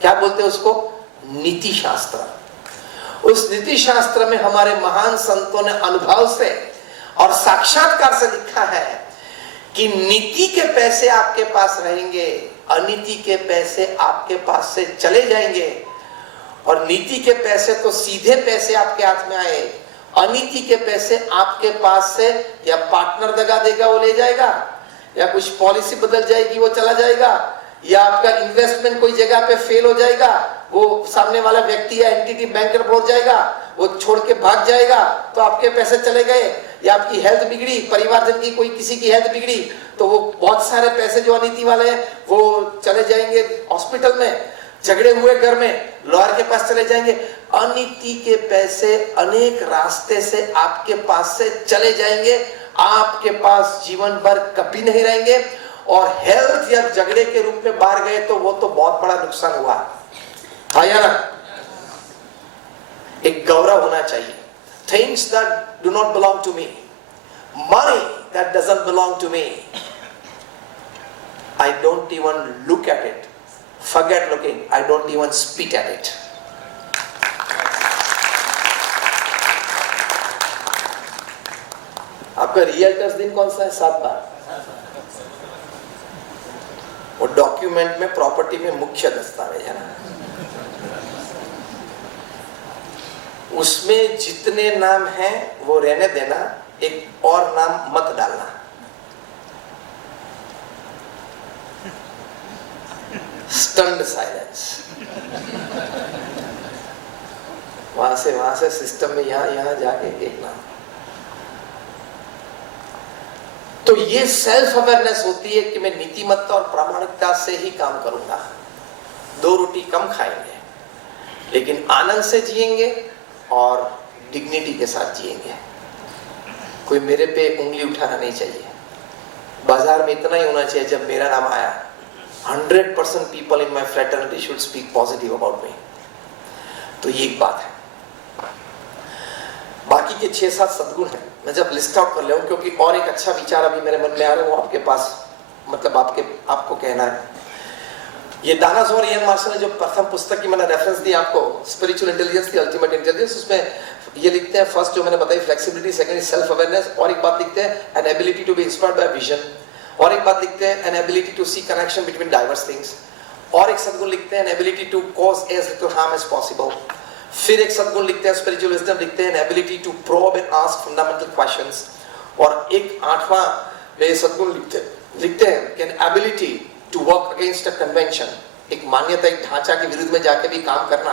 क्या बोलते हैं उसको, नीति शास्त्र। उस नीति शास्त्र में हमारे महान संतों ने अनुभव से और साक्षात्कार से लिखा है कि नीति के पैसे आपके पास रहेंगे, अनीति के पैसे आपके पास से चले जाएंगे। और नीति के पैसे तो सीधे पैसे आपके हाथ में आए, अनीति के पैसे आपके पास से या पार्टनर दगा देगा वो ले जाएगा, या कुछ पॉलिसी बदल जाएगी वो चला जाएगा, या आपका इन्वेस्टमेंट कोई जगह पे फेल हो जाएगा, वो सामने वाला व्यक्ति या एंटिटी बैंकरप्ट हो जाएगा, वो छोड़ के भाग जाएगा तो आपके पैसे चले गए। या आपकी हेल्थ बिगड़ी, परिवारजन की कोई किसी की हेल्थ बिगड़ी तो वो बहुत सारे पैसे जो अनीति वाले हैं वो चले जाएंगे हॉस्पिटल में, झगड़े हुए घर में लॉयर के पास चले जाएंगे। अनीति के पैसे अनेक रास्ते से आपके पास से चले जाएंगे, आपके पास जीवन भर कभी नहीं रहेंगे। और हेल्थ या झगड़े के रूप में बाहर गए तो वो तो बहुत बड़ा नुकसान हुआ, हाँ या ना। एक गौरव होना चाहिए, things that do not belong to me, money that doesn't belong to me, I don't even look at it, forget looking, I don't even spit at it. आपका रियल्टर्स दिन कौन सा है? 7 बार। वो डॉक्यूमेंट में प्रॉपर्टी में मुख्य दस्तावेज है ना, उसमें जितने नाम हैं वो रहने देना, एक और नाम मत डालना। Stunned silence. वहां से सिस्टम में यहां जाके देखना। तो ये सेल्फ अवेयरनेस होती है कि मैं नीतिमत्ता और प्रामाणिकता से ही काम करूंगा। 2 रोटी कम खाएंगे लेकिन आनंद से जिएंगे और डिग्निटी के साथ जिएंगे। कोई मेरे पे उंगली उठाना नहीं चाहिए। बाजार में इतना ही होना चाहिए, जब मेरा नाम आया 100% people in my fraternity should speak positive about me। तो ये एक बात है। बाकी के 6-7 सद्गुण हैं, मैं जब लिस्ट आउट कर ले, क्योंकि और एक अच्छा विचार अभी मेरे मन में आ रहा है, वो आपके पास मतलब आपको कहना है। ये दानास और इयन मार्शल ने जो प्रथम पुस्तक की मैंने रेफरेंस दी आपको, spiritual intelligence, the ultimate intelligence, उसमें ये लिखते हैं, फर्स्ट जो मैंने बताई flexibility, second is self awareness, और एक बात लिखते हैं an ability to be inspired by vision, और एक बात लिखते हैं an ability to see connection between diverse things, और एक सद्गुण लिखते हैं an ability to cause as little harm as possible. फिर एक सद्गुण लिखते हैं स्पिरिचुअल विजडम, लिखते हैं an ability to probe and ask fundamental questions, और एक 8वां वे सद्गुण लिखते हैं कि an ability to work against a convention, एक मान्यता, एक ढांचा के विरुद्ध में जाके भी काम करना,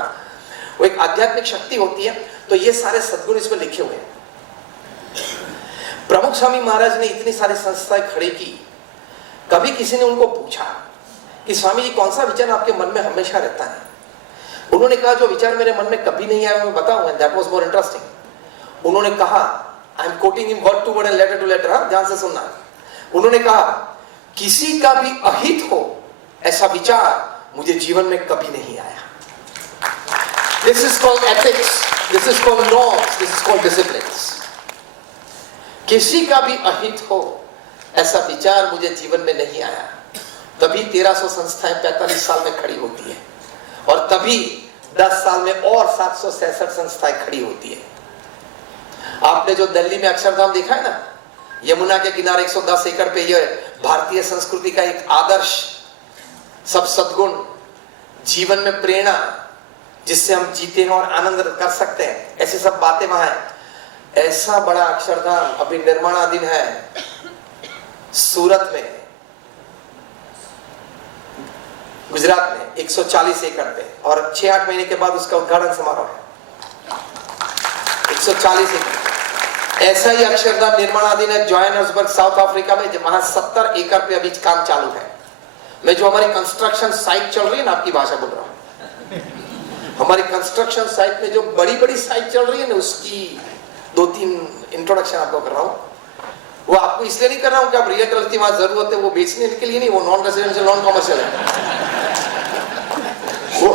वो एक आध्यात्मिक शक्ति होती है। तो ये सारे सद्गुण इसमें लिखे हुए हैं। प्रमुख स्वामी महाराज ने इतनी सारी संस्थाएं खड़ी की, कभी किसी ने उनको पूछा कि स्वामी जी कौन सा विचार आपके मन में हमेशा रहता है? उन्होंने कहा जो विचार मेरे मन में कभी नहीं आया मैं बताऊंगा, दैट वाज मोर इंटरेस्टिंग। उन्होंने कहा, I am quoting in word to word and letter to letter, हाँ ध्यान से सुनना। उन्होंने कहा किसी का भी अहित हो ऐसा विचार मुझे जीवन में कभी नहीं आया। This is called ethics, this is called norms, this is called disciplines. किसी का भी अहित हो ऐसा विचार मुझे जीवन में नहीं आया। तभी 1300 संस्थाएं 45 साल में खड़ी होती है, और तभी 10 साल में और 766 संस्थाएं खड़ी होती है। आपने जो दिल्ली में अक्षरधाम देखा है ना, यमुना के किनारे 110 एकड़ पे, यह भारतीय संस्कृति का एक आदर्श, सब सद्गुण, जीवन में प्रेरणा जिससे हम जीते हैं और आनंद कर सकते हैं, ऐसी सब बातें वहां है। ऐसा बड़ा अक्षरधाम अभी निर्माणाधीन है सूरत में, गुजरात में 140 एकड़ पे, और 6-8 महीने के बाद उसका उद्घाटन समारोह है। 140 एकड़। ऐसा ही अक्षरधाम निर्माणाधीन है जोहान्सबर्ग साउथ अफ्रीका में, वहां 70 एकड़ पे अभी काम चालू है। मैं जो हमारी कंस्ट्रक्शन साइट चल रही है ना, आपकी भाषा बोल रहा हूं, हमारी कंस्ट्रक्शन साइट में जो बड़ी बड़ी साइट चल रही है ना, उसकी 2-3 इंट्रोडक्शन आपको कर रहा हूं। वो आपको इसलिए नहीं कर रहा हूं कि आप रियल्टर की वहां जरूरत है, वो बेचने के लिए नहीं, वो नॉन रेजिडेंशियल नॉन कमर्शियल है, वो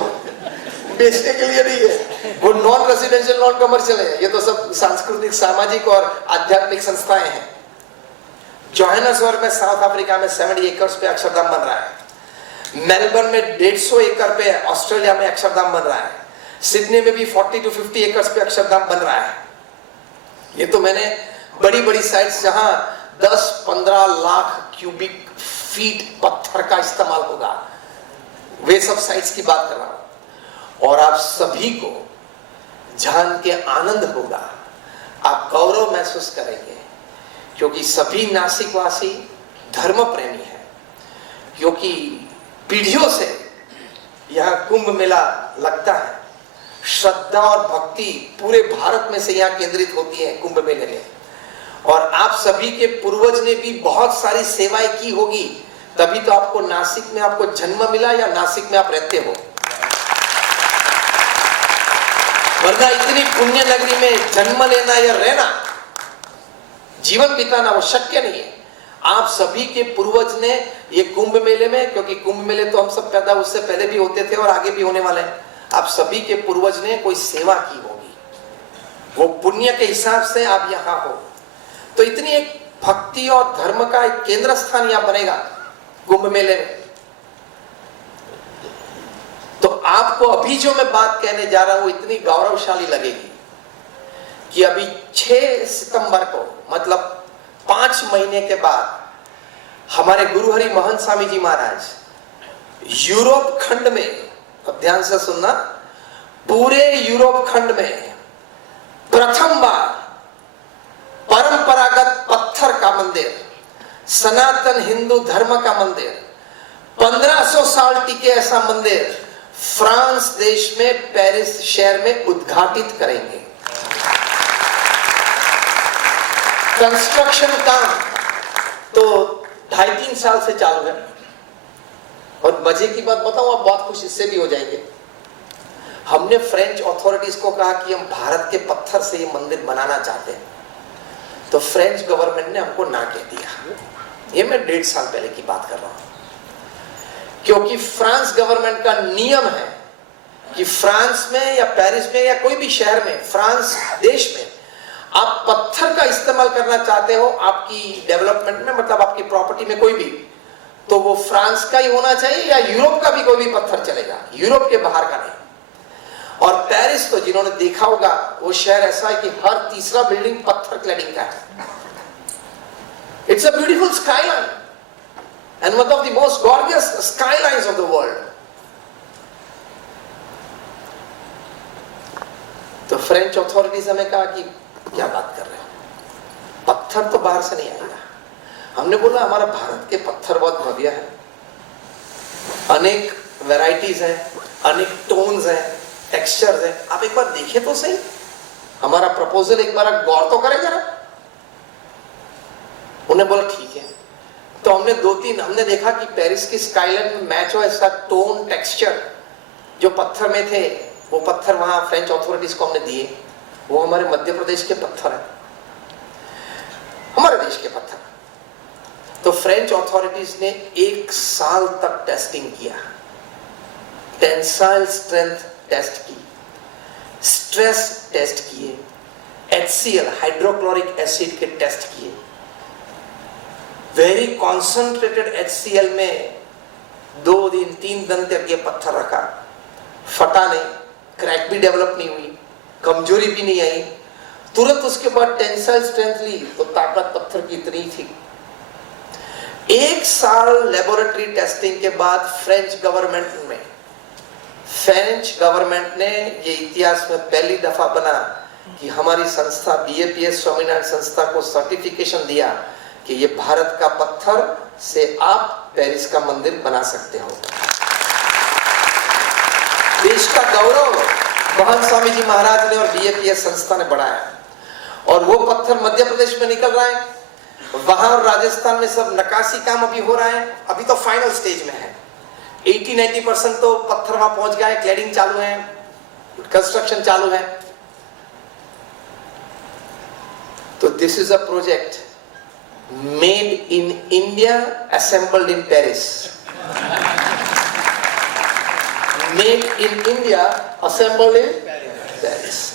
बेचने के लिए नहीं है, वो नॉन रेजिडेंशियल नॉन कमर्शियल है। ये तो सब सांस्कृतिक, सामाजिक और आध्यात्मिक संस्थाएं हैं। जोहान्सबर्ग में साउथ अफ्रीका में 70 एकड़ पे अक्षरधाम बन रहा है। मेलबर्न में 150 एकड़ पे ऑस्ट्रेलिया में अक्षरधाम बन रहा है। सिडनी में भी 40 to 50 एकड़ पे अक्षरधाम बन रहा है। ये तो मैंने बड़ी बड़ी साइट्स जहां 10-15 लाख क्यूबिक फीट पत्थर का इस्तेमाल होगा, वे सब साइट्स की बात कर रहा हूं। और आप सभी को जान के आनंद होगा, आप गौरव महसूस करेंगे, क्योंकि सभी नासिक वासी धर्म प्रेमी हैं। क्योंकि पीढ़ियों से यहां कुंभ मेला लगता है, श्रद्धा और भक्ति पूरे भारत में से यहां केंद्रित होती है कुंभ मेले में। और आप सभी के पूर्वज ने भी बहुत सारी सेवाएं की होगी, तभी तो आपको नासिक में आपको जन्म मिला या नासिक में आप रहते हो। वरना इतनी पुण्य नगरी में जन्म लेना या रहना, जीवन बिताना, वो शक्य नहीं है। आप सभी के पूर्वज ने ये कुंभ मेले में, क्योंकि कुंभ मेले तो हम सब पैदा उससे पहले भी होते थे और आगे भी होने वाले हैं, आप सभी के पूर्वज ने कोई सेवा की होगी, वो पुण्य के हिसाब से आप यहां हो। तो इतनी एक भक्ति और धर्म का एक केंद्र स्थान यहां बनेगा कुंभ मेले में। तो आपको अभी जो मैं बात कहने जा रहा हूं इतनी गौरवशाली लगेगी कि अभी 6 सितंबर को, मतलब 5 महीने के बाद, हमारे गुरु हरि महंत स्वामी जी महाराज यूरोप खंड में, अब ध्यान से सुनना, पूरे यूरोप खंड में प्रथम बार परंपरागत पत्थर का मंदिर, सनातन हिंदू धर्म का मंदिर, 1500 साल टिके ऐसा मंदिर फ्रांस देश में पेरिस शहर में उद्घाटित करेंगे। कंस्ट्रक्शन काम तो 2.5-3 साल से चालू है। और मजे की बात बताऊं, आप बहुत खुश इससे भी हो जाएंगे। हमने फ्रेंच अथॉरिटीज को कहा कि हम भारत के पत्थर से ये मंदिर बनाना चाहते हैं, तो फ्रेंच गवर्नमेंट ने हमको ना कह दिया। ये मैं 1.5 साल पहले की बात कर रहा हूं। क्योंकि फ्रांस गवर्नमेंट का नियम है कि फ्रांस में या पेरिस में या कोई भी शहर में, फ्रांस देश में, आप पत्थर का इस्तेमाल करना चाहते हो आपकी डेवलपमेंट में, मतलब आपकी प्रॉपर्टी में कोई भी, तो वो फ्रांस का ही होना चाहिए या यूरोप का भी कोई भी पत्थर चलेगा, यूरोप के बाहर का नहीं। और पेरिस तो जिन्होंने देखा होगा, वो शहर ऐसा है कि हर तीसरा बिल्डिंग पत्थर क्लैडिंग का है। It's a beautiful skyline and one of the most gorgeous skylines of the world. तो फ्रेंच अथॉरिटीज हमें कहा कि क्या बात कर रहे हो, पत्थर तो बाहर से नहीं आएगा। हमने बोला हमारा भारत के पत्थर बहुत भव्य है, अनेक वैरायटीज हैं, अनेक टोन्स हैं, टेक्सचर्स हैं, आप एक बार देखें तो सही, हमारा प्रपोजल एक बार गौर तो करें जरा। उन्हें बोला ठीक है। तो हमने 2-3 हमने देखा कि पेरिस की स्काईलाइन में मैच हो ऐसा टोन टेक्सचर जो पत्थर में थे, वो पत्थर वहां फ्रेंच अथॉरिटीज को हमने दिए। वो हमारे मध्य प्रदेश के पत्थर है, हमारे देश के पत्थर। तो फ्रेंच अथॉरिटीज ने 1 साल तक टेस्टिंग किया, टेंसाइल स्ट्रेंथ टेस्ट की, स्ट्रेस टेस्ट किए, HCl हाइड्रोक्लोरिक एसिड के टेस्ट किए। वेरी कॉन्सेंट्रेटेड HCl में 2 दिन 3 दिन तक ये पत्थर रखा, फटा नहीं, क्रैक भी डेवलप नहीं हुई, कमजोरी भी नहीं आई। तुरंत उसके बाद टेंसाइल स्ट्रेंथ ली तो ताकत पत्थर की इतनी थी। 1 साल लेबोरेटरी टेस्टिंग के बाद फ्रेंच गवर्नमेंट ने ये इतिहास में पहली दफा बना कि हमारी संस्था BAPS स्वामीनारायण संस्था को सर्टिफिकेशन दिया कि ये भारत का पत्थर से आप पेरिस का मंदिर बना सकते हो। देश का गौरव महंत स्वामी जी महाराज ने और BAPS संस्था ने बढ़ाया। और वो पत्थर मध्य प्रदेश में निकल रहा है, वहां और राजस्थान में सब नक्काशी काम अभी हो रहा है, अभी तो फाइनल स्टेज में है। 80-90% तो पत्थर वहां पहुंच गया है, क्लैडिंग चालू है, कंस्ट्रक्शन चालू है। तो this is a project made in India, assembled in Paris. Made in India, assembled in Paris.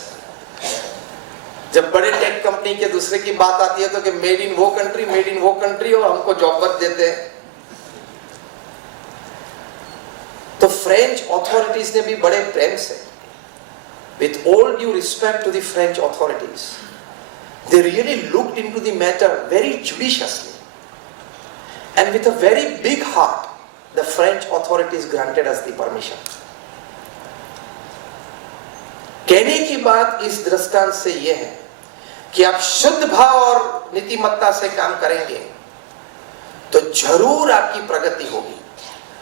जब बड़े टेक कंपनी के दूसरे की बात आती है तो कि मेड इन वो कंट्री, मेड इन वो कंट्री, और हमको जॉब देते हैं। फ्रेंच अथॉरिटीज ने भी बड़े प्रेम से, with all due respect to the French authorities, they really looked into the matter very judiciously, and with a very big heart the French authorities granted us the permission. कहने की बात इस दृष्टांत से यह है कि आप शुद्ध भाव और नीतिमत्ता से काम करेंगे तो जरूर आपकी प्रगति होगी।